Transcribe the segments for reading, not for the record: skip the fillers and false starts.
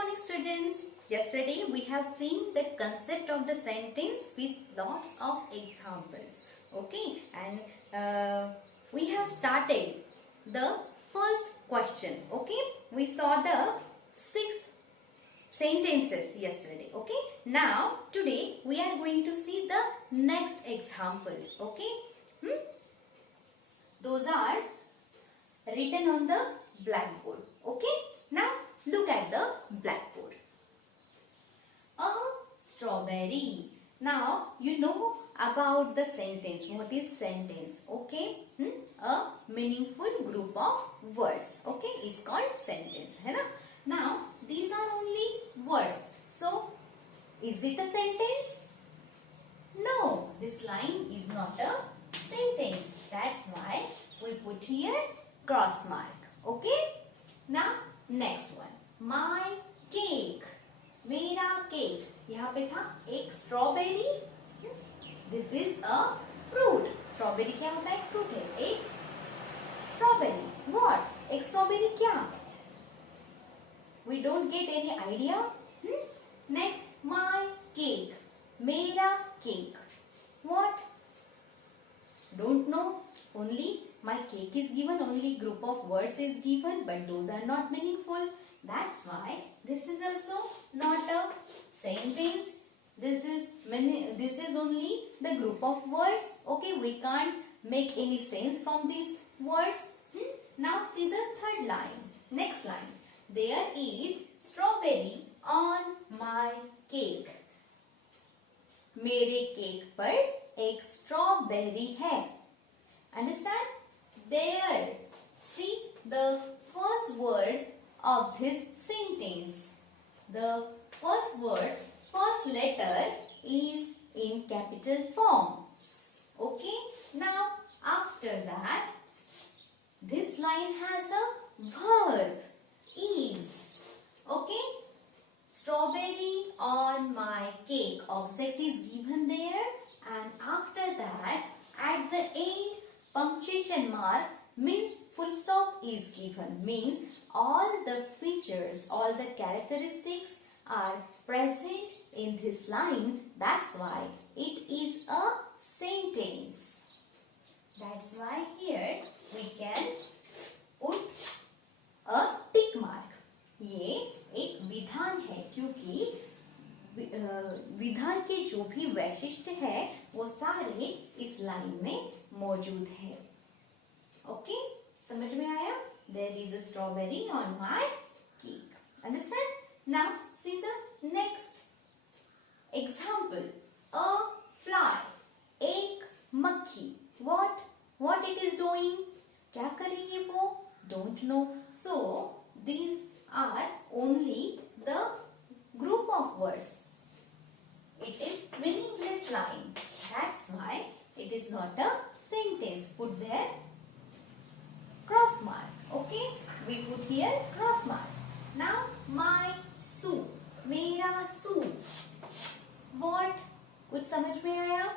morning students. Yesterday we have seen the concept of the sentence with lots of examples. Okay, and we have started the first question. Okay, we saw the 6 sentences yesterday. Okay, now today we are going to see the next examples. Okay, those are written on the blackboard. Okay, now look at the blackboard. A strawberry. Now you know about the sentence. What is sentence? Okay, a meaningful group of words. Okay, it's called sentence. है ना? Now these are only words. So is it a sentence? No, this line is not a sentence. That's why we put here cross mark. Okay. Now next one. My cake. मेरा cake. यहाँ पे था एक strawberry. This is a fruit. Strawberry क्या होता है? Fruit है. एक स्ट्रॉबेरी. What? एक स्ट्रॉबेरी क्या? We don't get any idea. Next, my cake. मेरा cake. What? Don't know. Only my cake is given. Only group of words is given, but those are not meaningful. That's why this is also not a sentence. This is only the group of words. Okay, we can't make any sense from these words. Now see the third line. Next line. There is strawberry on my cake. मेरे cake पर एक strawberry है. Understand? There. See the first word of this sentence. The first letter is in capital form. Okay. Now after that, this line has a verb. Is. Okay. Strawberry on my cake. Object is given there, and after that, at the end, punctuation mark means full stop is given. Means all the features, all the characteristics are present in this line. That's why it is a sentence. That's why here we can put a tick mark. ये एक विधान है, क्योंकि विधान के जो भी वैशिष्ट है वो सारे इस लाइन में मौजूद है. ओके, समझ में आया? There is a strawberry on my cake. Understand? Now see the next example. A fly. एक मक्खी. What it is doing? क्या कर रही है वो? Don't know. So these are only the group of words. It is meaningless line. That's why it is not a sentence. Put there cross mark. Okay, we put here cross mark. Now my soup. मेरा soup. What? कुछ समझ में आया?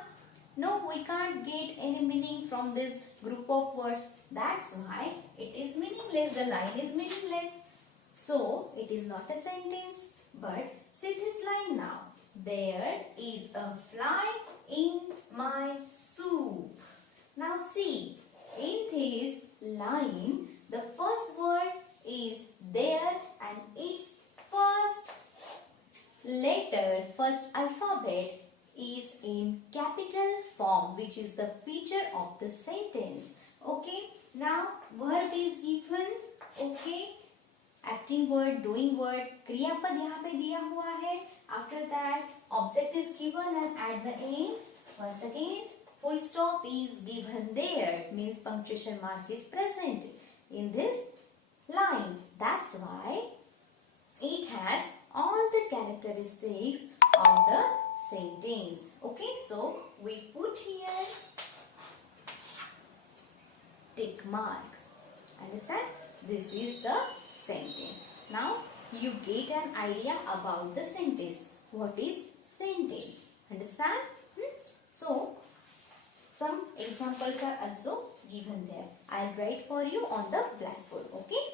No, we can't get any meaning from this group of words. That's why it is meaningless. The line is meaningless. So it is not a sentence. But see this line now. There is a fly in my soup. Now see, in this line, the first word is there and its first letter, first alphabet is in capital form, which is the feature of the sentence. Okay, now word is given. Okay, acting word, doing word, क्रियापद यहाँ पे दिया हुआ है. After that, object is given, and at the end, once again, full stop is given there. Means punctuation mark is present in this line. That's why it has all the characteristics of the sentence. Okay, so we put here tick mark. Understand? This is the sentence. Now you get an idea about the sentence. What is sentence? Understand? So some examples are also given there. I'll write for you on the blackboard. Okay.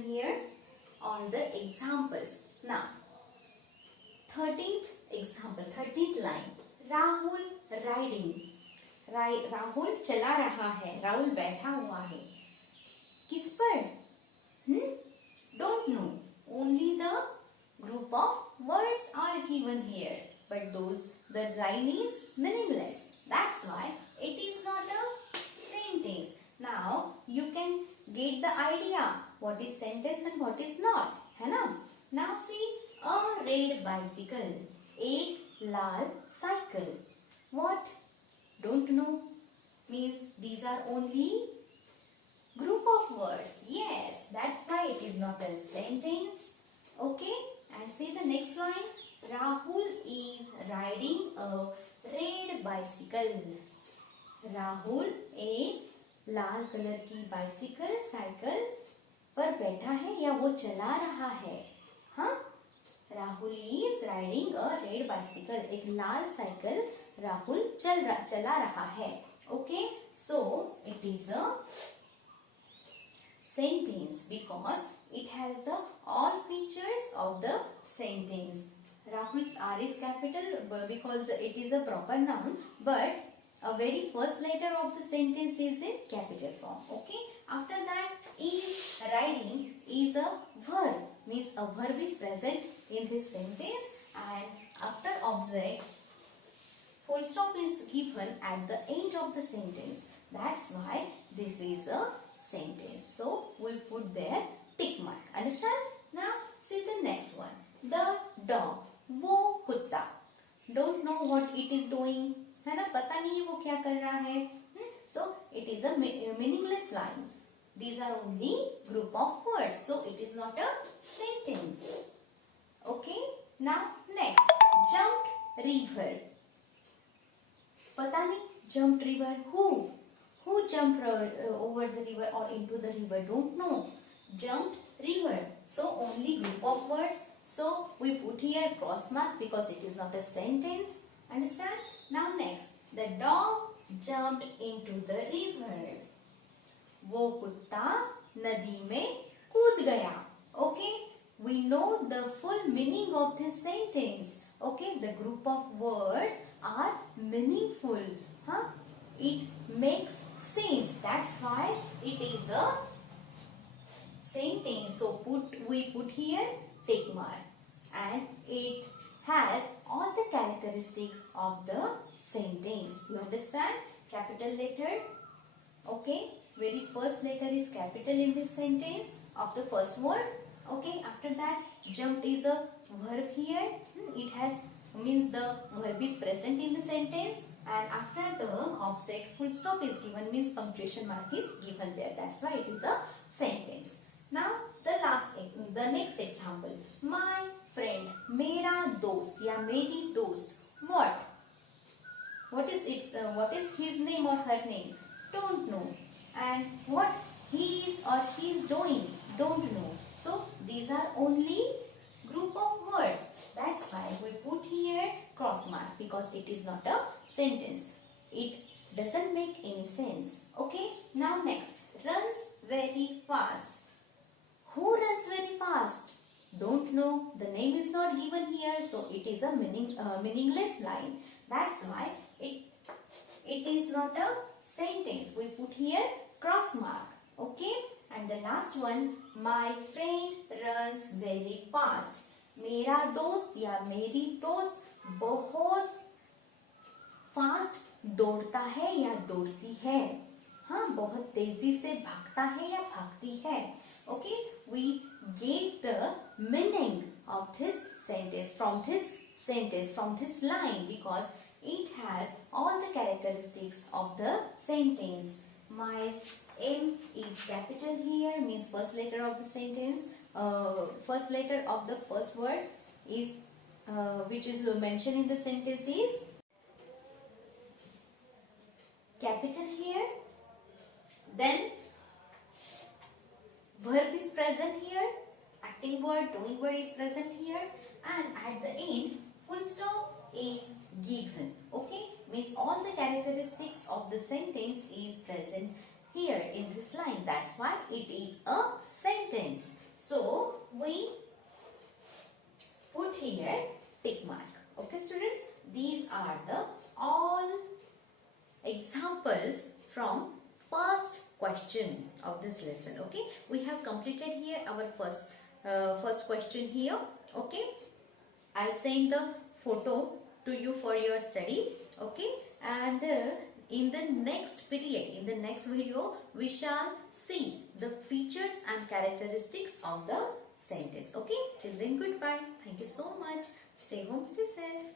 given here on the examples. Now 13th example, 13th line. Rahul riding, Rahul चला रहा है, राहुल बैठा हुआ है, किस पर? Don't know. Only the group of words are given here, but the line is meaningless. That's why it is not a sentence. Now you can get the idea what is sentence and what is not, है ना? Now see, a red bicycle, एक लाल cycle. What? Don't know. Means these are only group of words. Yes, that's why it is not a sentence. Okay, and see the next line. Rahul is riding a red bicycle. Rahul एक लाल colour की bicycle, cycle पर बैठा है या वो चला रहा है. हाँ, Rahul is riding a red bicycle. एक लाल साइकिल राहुल चला रहा है. Okay, so it is a sentence because it has the all features of the sentence. Rahul's R is capital because it is a proper noun, but a very first letter of the sentence is in capital form. Okay, after that is riding is a verb, means a verb is present in this sentence, and after object full stop is given at the end of the sentence. That's why this is a sentence. So we put there tick mark. Understand? Now see the next one. The dog. वो कुत्ता. Don't know what it is doing. है ना? पता नहीं वो क्या कर रहा है. So it is a meaningless line. These are only group of words. So it is not a sentence. Okay. Now next. Jumped river. पता नहीं. Jumped river. Who jumped over the river or into the river? Don't know. Jumped river. So only group of words. So we put here cross mark because it is not a sentence. Understand? Now next. The dog jumped into the river. वो कुत्ता नदी में कूद गया. Okay? We know the full meaning of this sentence. Okay? The group of words are meaningful. Huh? It makes sense. That's why it is a sentence. So we put here tick mark, and it has all the characteristics of the sentence. You understand? Capital letter. Okay. Very first letter is capital in this sentence of the first word. Okay. After that, jumped is a verb here. It has means the verb is present in the sentence. And after the object full stop is given, means punctuation mark is given there. That's why it is a sentence. Now the next example. My friend, मेरा दोस्त या मेरी दोस्त. What is his name or her name? Don't know. And what he is or she is doing? Don't know. So these are only group of words. That's why we put here cross mark because it is not a sentence. It doesn't make any sense. Okay. Now next. Runs very fast. Who runs very fast? Don't know. The name is not given here, so it is a meaningless line. That's why it is not a sentence. We put here cross mark. Okay. And the last one. My friend runs very fast. मेरा दोस्त या मेरी दोस्त बहुत fast दौड़ता है या दौड़ती है. हाँ, बहुत तेजी से भागता है या भागती है. Okay, we get the meaning of this sentence from this line because it has all the characteristics of the sentence. My M is capital here, means first letter of the sentence. First letter of the first word is which is mentioned in the sentence is capital here. Then verb is present here, acting word, doing word is present here, and at the end full stop is given. Okay, means all the characteristics of the sentence is present here in this line. That's why it is a sentence. So we put here tick mark. Okay students, these are the all examples from first question of this lesson. Okay, we have completed here our first question here. Okay, I'll send the photo to you for your study. Okay, and in the next period, in the next video, we shall see the features and characteristics of the sentence. Okay, till then, goodbye. Thank you so much. Stay home, stay safe.